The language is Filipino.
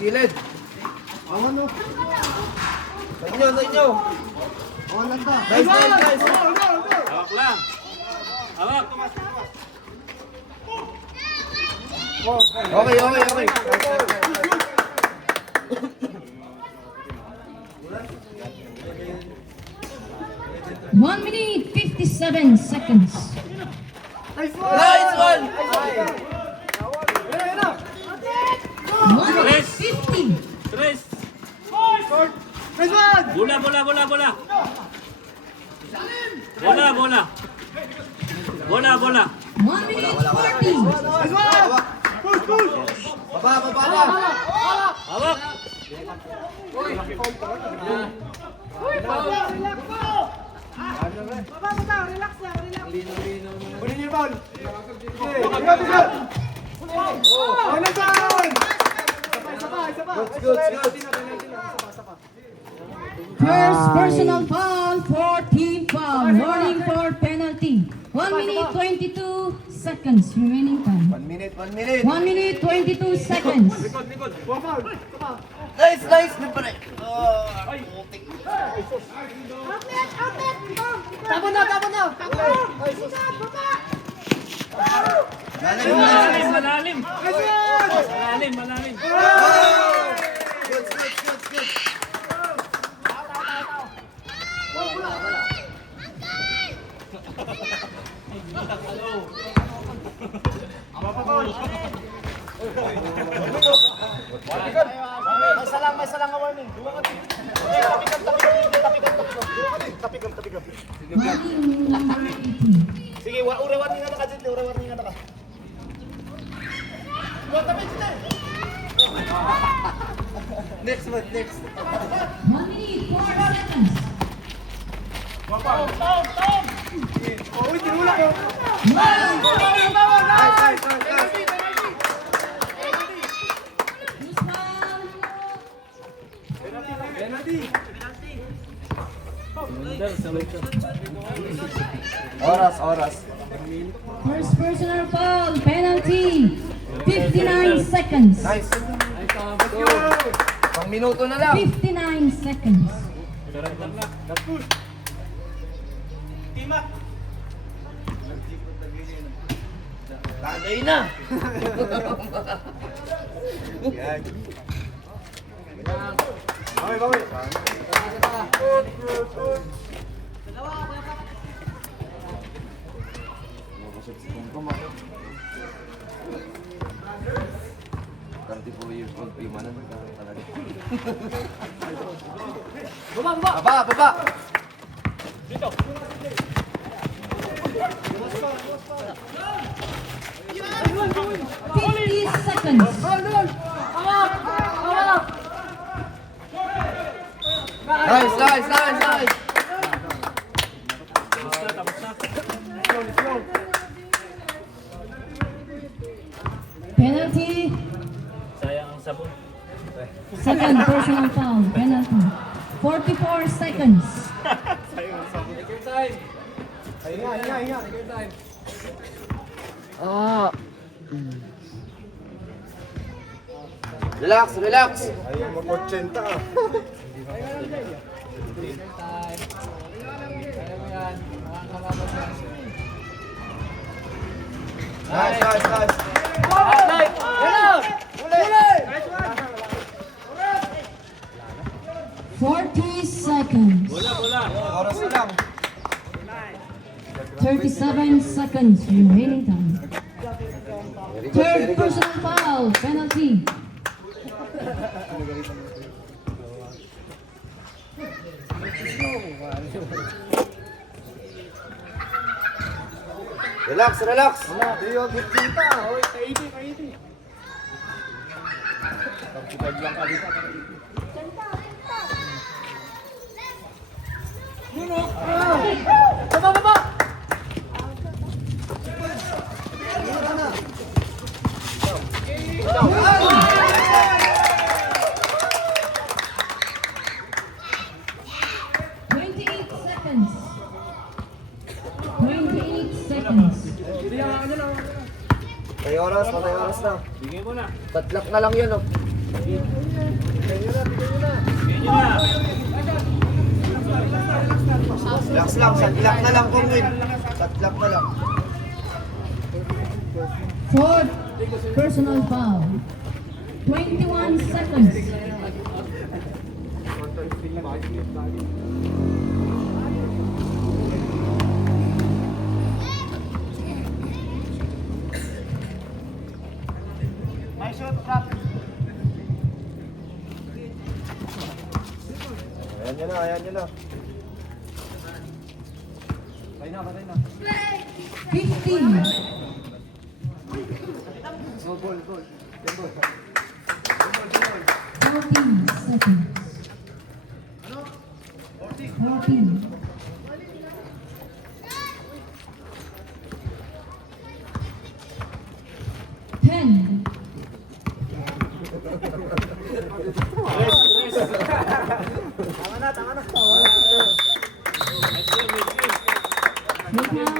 Gilid. Awan no. Sa inyo. Awan lang ta. Guys. Hawak lang. Hawak. Okay. 1 minute 57 seconds. Nice one! 1 minute 50. Tres. Nice one! Bola. Bola. Bola. 1 minute 40. Nice one! Push! Baba na. Hawak. Kunin niyo yung ball. Bigat! Oh, nice one! Isa pa. Good. First personal foul for team foul. Warning for penalty. 1 minute 22 seconds remaining time. 1 minute. 1 minute 22 seconds. One foul. Isa pa. Nice. Nagpare. Tapon na! Malalim. Good. May salang warning. Tapigam. Warning number 18. Sige, warning na ka dyan. Warning na ka. Next. 1 minute 4 seconds. Uy, tinula ko. One. Nice. This foul. Oras. First personal foul penalty. 59 seconds. Nice. Pang minuto na lang. 59 seconds. Tagay na. Baway. Baba. 50 seconds. Nice. Penalty. Sayang ang sabon. Second personal foul penalty. 44 seconds. Hinga. Relax. Ayaw mag-80 ah. Nice. 40 seconds. Bola. Oras na lang. 37 seconds remaining time. Third personal foul penalty. Relax. Ayaw mag-80. Uy, ka-80. Pagkipag lang ka dito. Baba! 28 seconds. 28 seconds. Patay oras na. Bigay mo na. Tatlak na lang yun, oh. Bigyan nyo na. Relax lang, sadlak na lang kung win. Sadlak na lang. Fourth personal foul. 21 seconds. May shot, trap. Ayan nyo na, ayan nyo na. 15. Go, goal, goal. Yan, goal. 14 seconds. 14. 10. Tama na, tama na. Nice game, nice game. Good